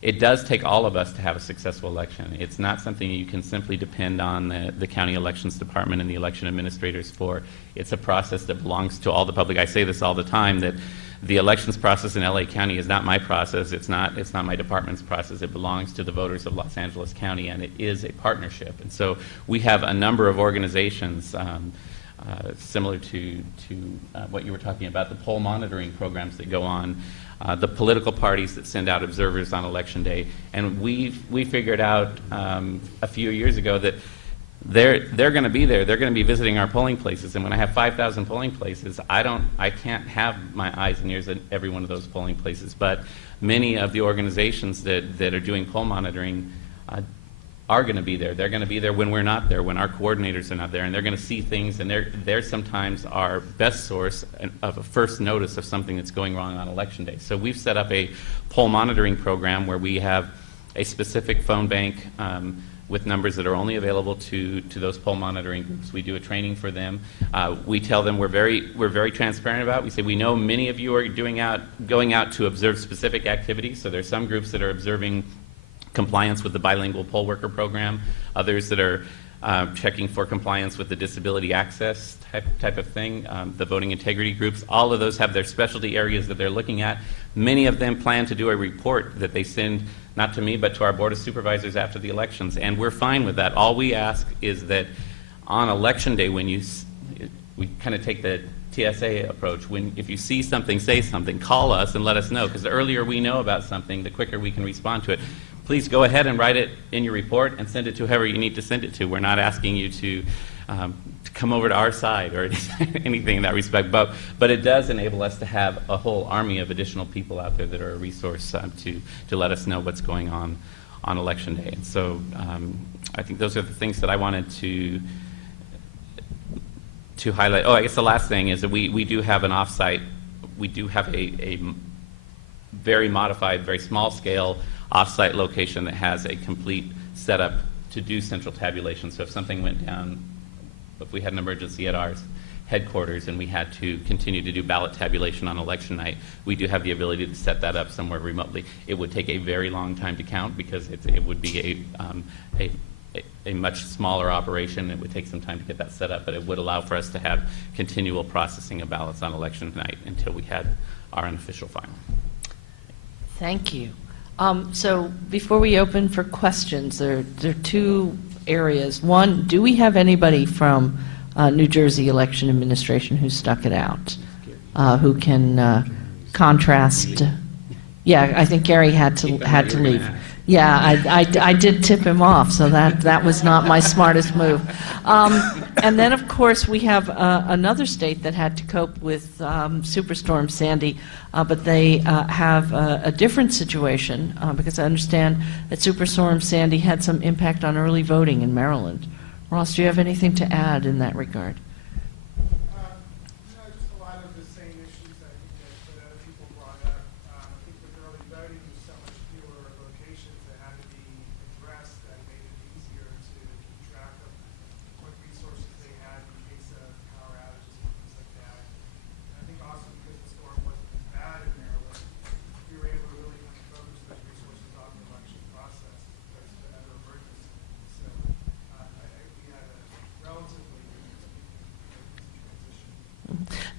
it does take all of us to have a successful election. It's not something you can simply depend on the county elections department and the election administrators for. It's a process that belongs to all the public. I say this all the time, that the elections process in LA County is not my process. It's not my department's process. It belongs to the voters of Los Angeles County, and it is a partnership. And so we have a number of organizations similar to what you were talking about, the poll monitoring programs that go on, the political parties that send out observers on election day. And we figured out a few years ago that they're going to be there. They're going to be visiting our polling places. And when I have 5,000 polling places, I can't have my eyes and ears at every one of those polling places. But many of the organizations that are doing poll monitoring are going to be there. They're going to be there when we're not there, when our coordinators are not there, and they're going to see things, and they're sometimes our best source of a first notice of something that's going wrong on election day. So we've set up a poll monitoring program where we have a specific phone bank with numbers that are only available to those poll monitoring groups. We do a training for them. We tell them we're very transparent about it. We say we know many of you are going out to observe specific activities. So there's some groups that are observing compliance with the bilingual poll worker program, others that are checking for compliance with the disability access type of thing, the voting integrity groups. All of those have their specialty areas that they're looking at. Many of them plan to do a report that they send not to me but to our Board of Supervisors after the elections, and we're fine with that. All we ask is that on election day, when we kind of take the TSA approach, if you see something, say something, call us and let us know, because the earlier we know about something, the quicker we can respond to it. please go ahead and write it in your report and send it to whoever you need to send it to. We're not asking you to come over to our side or anything in that respect, but it does enable us to have a whole army of additional people out there that are a resource to let us know what's going on Election Day. And so I think those are the things that I wanted to highlight. Oh, I guess the last thing is that we do have an offsite. We do have a very modified, very small scale offsite location that has a complete setup to do central tabulation. So if something went down, if we had an emergency at our headquarters and we had to continue to do ballot tabulation on election night, we do have the ability to set that up somewhere remotely. It would take a very long time to count because it would be a much smaller operation. It would take some time to get that set up, but it would allow for us to have continual processing of ballots on election night until we had our unofficial final. Thank you. So before we open for questions, there are two areas. One, do we have anybody from New Jersey Election Administration who stuck it out, who can contrast? Yeah, I think Gary had to leave. Yeah, I did tip him off, so that was not my smartest move. And then, of course, we have another state that had to cope with Superstorm Sandy, but they have a different situation because I understand that Superstorm Sandy had some impact on early voting in Maryland. Ross, do you have anything to add in that regard? Just a lot of the same issues I think that other people brought up. I think with early voting, there's so much fewer locations that had to be addressed that made it easier to keep track of what resources they had in case of power outages and things like that. And I think also because the storm wasn't as bad in Maryland, we were able to really kind of focus those resources on the election process as opposed to other emergencies. So we had a relatively transition.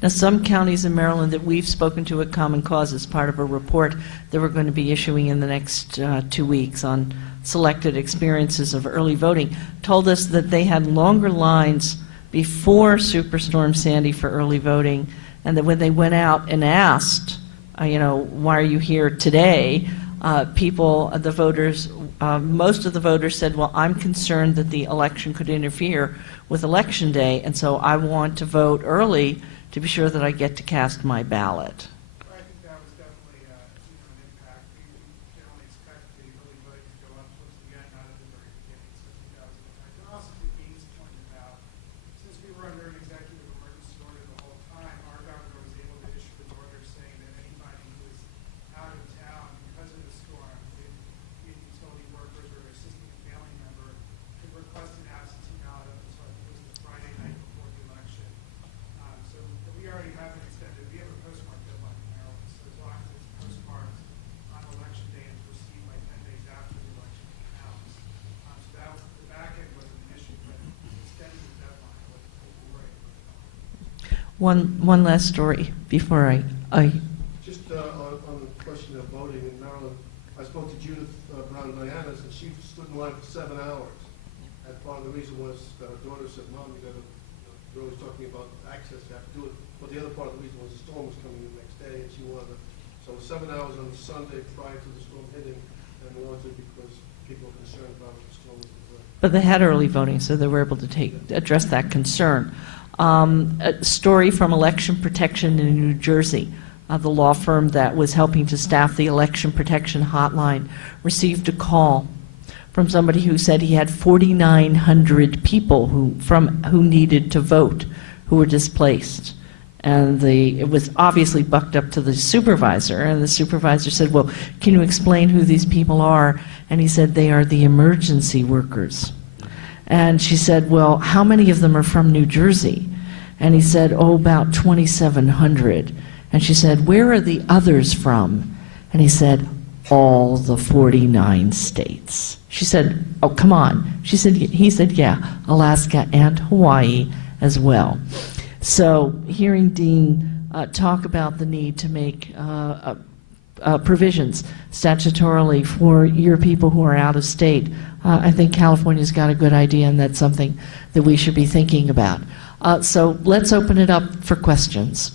Now, some counties in Maryland that we've spoken to at Common Cause as part of a report that we're going to be issuing in the next 2 weeks on selected experiences of early voting told us that they had longer lines before Superstorm Sandy for early voting, and that when they went out and asked, why are you here today, the voters, most of the voters said, well, I'm concerned that the election could interfere with Election Day, and so I want to vote early to be sure that I get to cast my ballot. I think that was definitely an impact. We can only expect the early voting to go up towards the end, not at the very beginning. So I think that was an impact. And also, to Dean's point about, since we were under an executive emergency order the whole time, our governor was able to issue an order saying that anybody who was out of town because of the storm, be it utility workers or assisting a family member, could request an absentee ballot up until I think it was the Friday night before the election. So we already have an extended, we have a postmark deadline in Maryland, so as long as it's postmarked on election day and received by 10 days after the election counts. So that was, the back end wasn't an issue, but extending the deadline was we were able to accomplish. One last story before I Just on the question of voting in Maryland, I spoke to Judith Brown Dianas, and she stood in line for 7 hours. And part of the reason was that her daughter said, Mom, you gotta, you're always talking about access, you have to do it. But the other part of the reason was the storm was coming the next day, and she wanted to, so 7 hours on Sunday prior to the storm hitting, and we wanted to because people were concerned about what the storm was doing. But they had early voting, so they were able to address that concern. A story from Election Protection in New Jersey. The law firm that was helping to staff the Election Protection Hotline received a call from somebody who said he had 4,900 people who needed to vote, who were displaced. And it was obviously bucked up to the supervisor, and the supervisor said, well, can you explain who these people are? And he said, they are the emergency workers. And she said, well, how many of them are from New Jersey? And he said, oh, about 2,700. And she said, where are the others from? And he said, all the 49 states. She said, oh, come on. He said, yeah, Alaska and Hawaii as well. So hearing Dean talk about the need to make provisions statutorily for your people who are out of state, I think California's got a good idea, and that's something that we should be thinking about. So let's open it up for questions.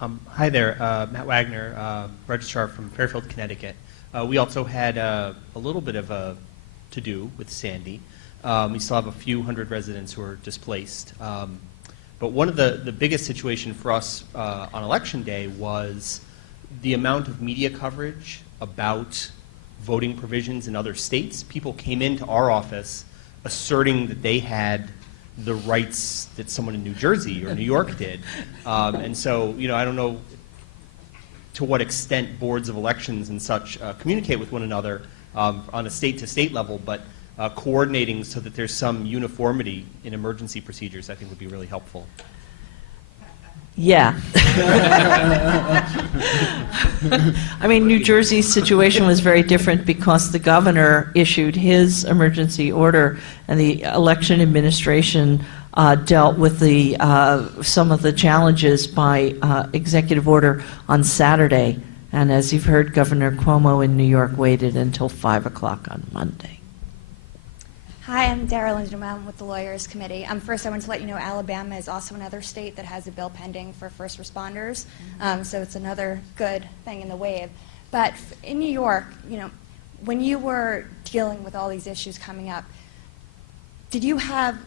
Hi there, Matt Wagner, registrar from Fairfield, Connecticut. We also had a little bit of a to-do with Sandy. We still have a few hundred residents who are displaced. But one of the biggest situation for us on election day was the amount of media coverage about voting provisions in other states. People came into our office asserting that they had the rights that someone in New Jersey or New York did. And so, I don't know to what extent boards of elections and such communicate with one another on a state-to-state level, but coordinating so that there's some uniformity in emergency procedures, I think would be really helpful. Yeah. I mean, New Jersey's situation was very different because the governor issued his emergency order, and the election administration dealt with the some of the challenges by executive order on Saturday. And as you've heard, Governor Cuomo in New York waited until 5 o'clock on Monday. Hi, I'm Dara Lindenbaum with the Lawyers Committee. First, I want to let you know Alabama is also another state that has a bill pending for first responders, so it's another good thing in the wave. But in New York, when you were dealing with all these issues coming up, did you have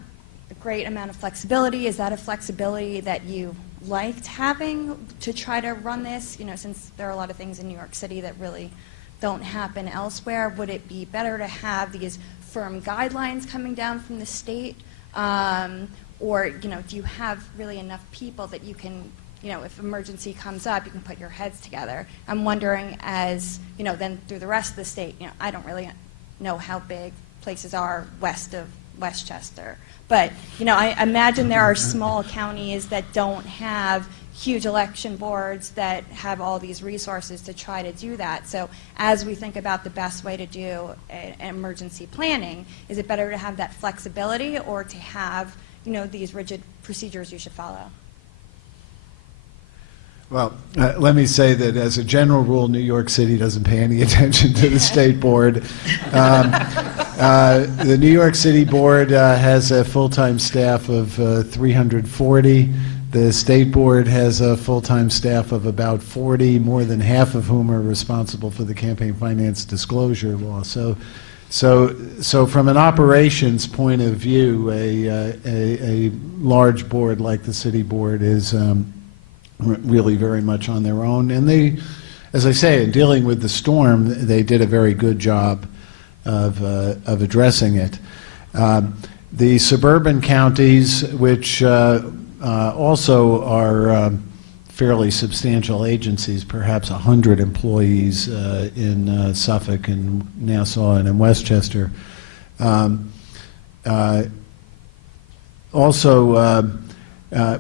a great amount of flexibility? Is that a flexibility that you liked having to try to run this? Since there are a lot of things in New York City that really don't happen elsewhere, would it be better to have these firm guidelines coming down from the state, or do you have really enough people that you can, if emergency comes up, you can put your heads together? I'm wondering, as then through the rest of the state, I don't really know how big places are west of Westchester, but I imagine there are small counties that don't have huge election boards that have all these resources to try to do that. So as we think about the best way to do emergency planning, is it better to have that flexibility or to have, these rigid procedures you should follow? Well, let me say that as a general rule, New York City doesn't pay any attention to the state board. The New York City board has a full-time staff of 340. The state board has a full-time staff of about 40, more than half of whom are responsible for the campaign finance disclosure law. So from an operations point of view, a large board like the city board is really very much on their own. And they, as I say, in dealing with the storm, they did a very good job of addressing it. The suburban counties, which also are fairly substantial agencies, perhaps 100 employees in Suffolk and Nassau and in Westchester.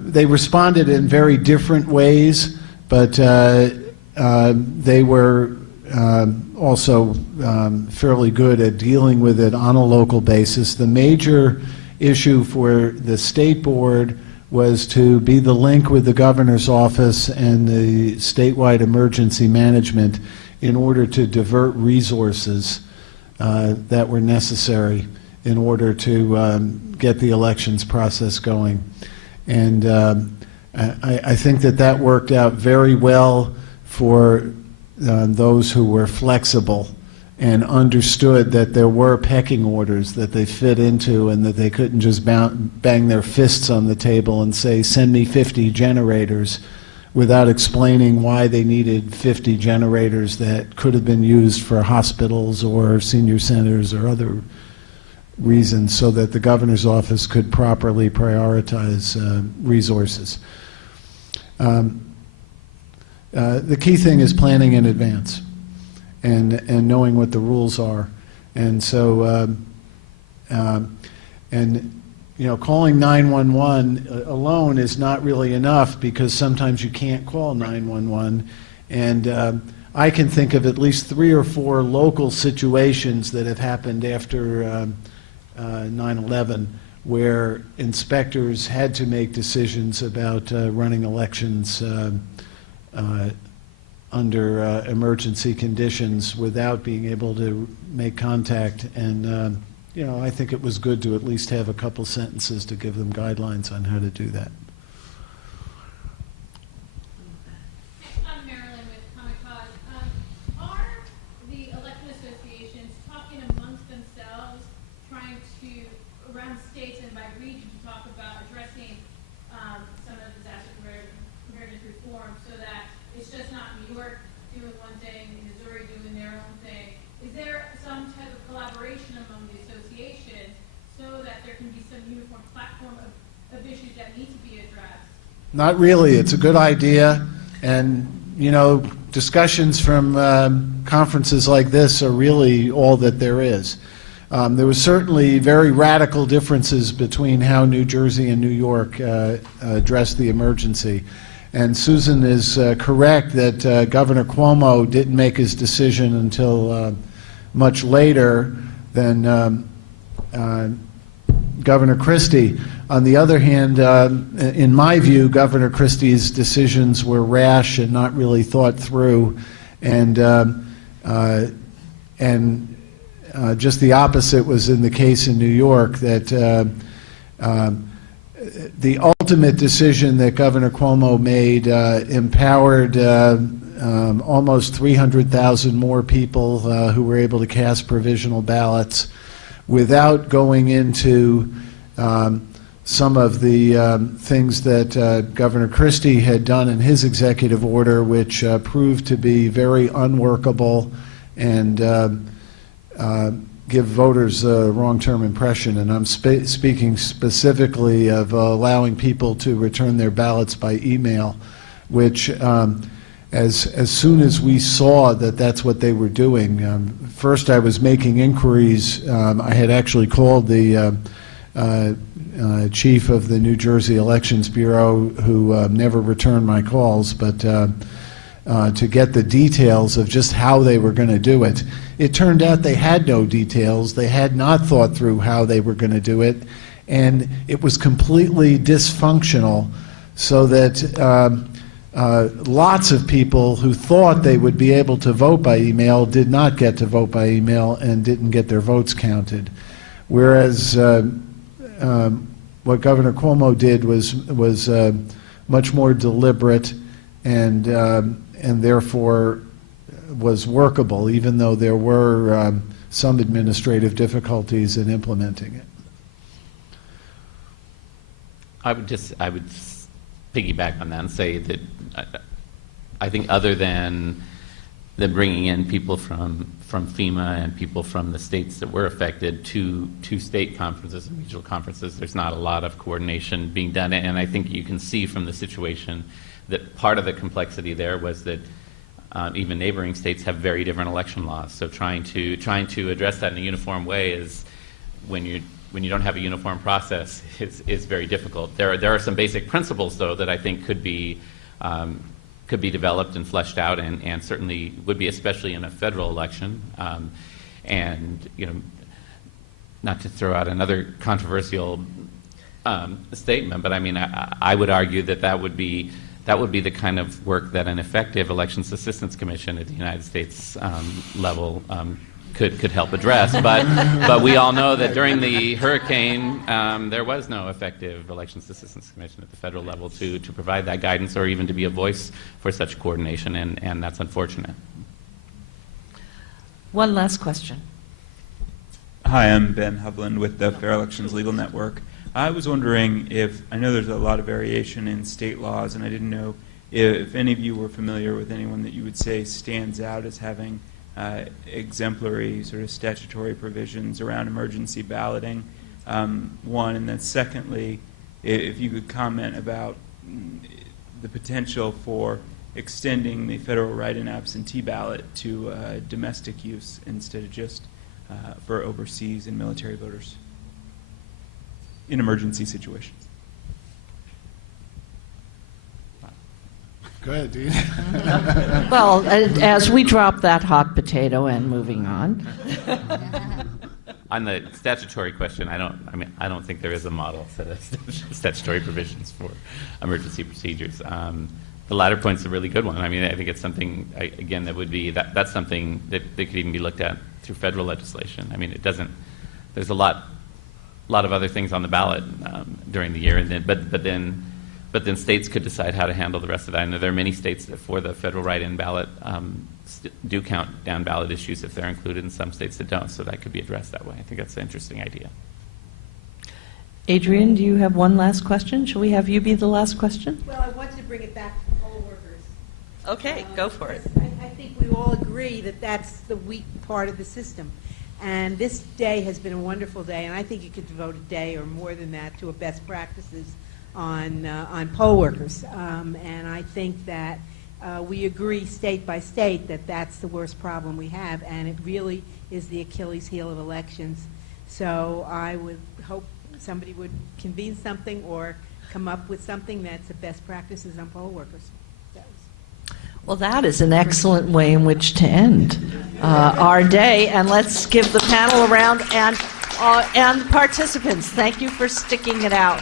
They responded in very different ways, but they were also fairly good at dealing with it on a local basis. The major issue for the state board was to be the link with the governor's office and the statewide emergency management in order to divert resources that were necessary in order to get the elections process going. And I think that worked out very well for those who were flexible and understood that there were pecking orders that they fit into and that they couldn't just bang their fists on the table and say, send me 50 generators, without explaining why they needed 50 generators that could have been used for hospitals or senior centers or other reasons, so that the governor's office could properly prioritize resources. The key thing is planning in advance and knowing what the rules are. And so, calling 911 alone is not really enough, because sometimes you can't call 911. And I can think of at least 3 or 4 local situations that have happened after 9/11, where inspectors had to make decisions about running elections under emergency conditions without being able to make contact. And I think it was good to at least have a couple sentences to give them guidelines on how to do that. around states and by region to talk about addressing some of the disaster preparedness reform so that it's just not New York doing one thing, Missouri doing their own thing. Is there some type of collaboration among the associations so that there can be some uniform platform of issues that need to be addressed? Not really. It's a good idea. And, you know, discussions from conferences like this are really all that there is. There was certainly very radical differences between how New Jersey and New York addressed the emergency. And Susan is correct that Governor Cuomo didn't make his decision until much later than Governor Christie. On the other hand, in my view, Governor Christie's decisions were rash and not really thought through, and just the opposite was in the case in New York, that the ultimate decision that Governor Cuomo made empowered almost 300,000 more people who were able to cast provisional ballots without going into some of the things that Governor Christie had done in his executive order, which proved to be very unworkable and give voters a wrong-term impression. And I'm speaking specifically of allowing people to return their ballots by email, which as soon as we saw that that's what they were doing, first I was making inquiries. I had actually called the chief of the New Jersey Elections Bureau, who never returned my calls, but to get the details of just how they were going to do it. It turned out they had no details. They had not thought through how they were going to do it, and it was completely dysfunctional, so that lots of people who thought they would be able to vote by email did not get to vote by email and didn't get their votes counted. Whereas what Governor Cuomo did was much more deliberate and therefore was workable, even though there were some administrative difficulties in implementing it. I would piggyback on that and say that I think other than bringing in people from FEMA and people from the states that were affected to state conferences and regional conferences, there's not a lot of coordination being done. And I think you can see from the situation that part of the complexity there was that even neighboring states have very different election laws. So trying to address that in a uniform way is, when you don't have a uniform process, is very difficult. There are some basic principles, though, that I think could be developed and fleshed out, and certainly would be, especially in a federal election. And not to throw out another controversial statement, but I mean, I would argue that would be the kind of work that an effective Elections Assistance Commission at the United States level could help address. But we all know that during the hurricane, there was no effective Elections Assistance Commission at the federal level to provide that guidance or even to be a voice for such coordination, and that's unfortunate. One last question. Hi, I'm Ben Hovland with the Fair Elections Legal Network. I was wondering I know there's a lot of variation in state laws, and I didn't know if any of you were familiar with anyone that you would say stands out as having exemplary sort of statutory provisions around emergency balloting, one, and then secondly, if you could comment about the potential for extending the federal write-in absentee ballot to domestic use instead of just for overseas and military voters in emergency situations. Go ahead, Dean. Well, as we drop that hot potato and moving on. On the statutory question, I don't think there is a model set of statutory provisions for emergency procedures. The latter point's a really good one. I mean, I think it's something, again, that's something that could even be looked at through federal legislation. I mean, there's a lot of other things on the ballot during the year, and but then states could decide how to handle the rest of that. And there are many states that, for the federal write-in ballot, do count down ballot issues if they're included, and some states that don't. So that could be addressed that way. I think that's an interesting idea. Adrian, do you have one last question? Shall we have you be the last question? Well, I wanted to bring it back to poll workers. Okay, go for it. I think we all agree that that's the weak part of the system. And this day has been a wonderful day, and I think you could devote a day or more than that to a best practices on poll workers. And I think that we agree state by state that that's the worst problem we have, and it really is the Achilles heel of elections. So I would hope somebody would convene something or come up with something that's the best practices on poll workers. Well, that is an excellent way in which to end our day. And let's give the panel a round and participants. Thank you for sticking it out.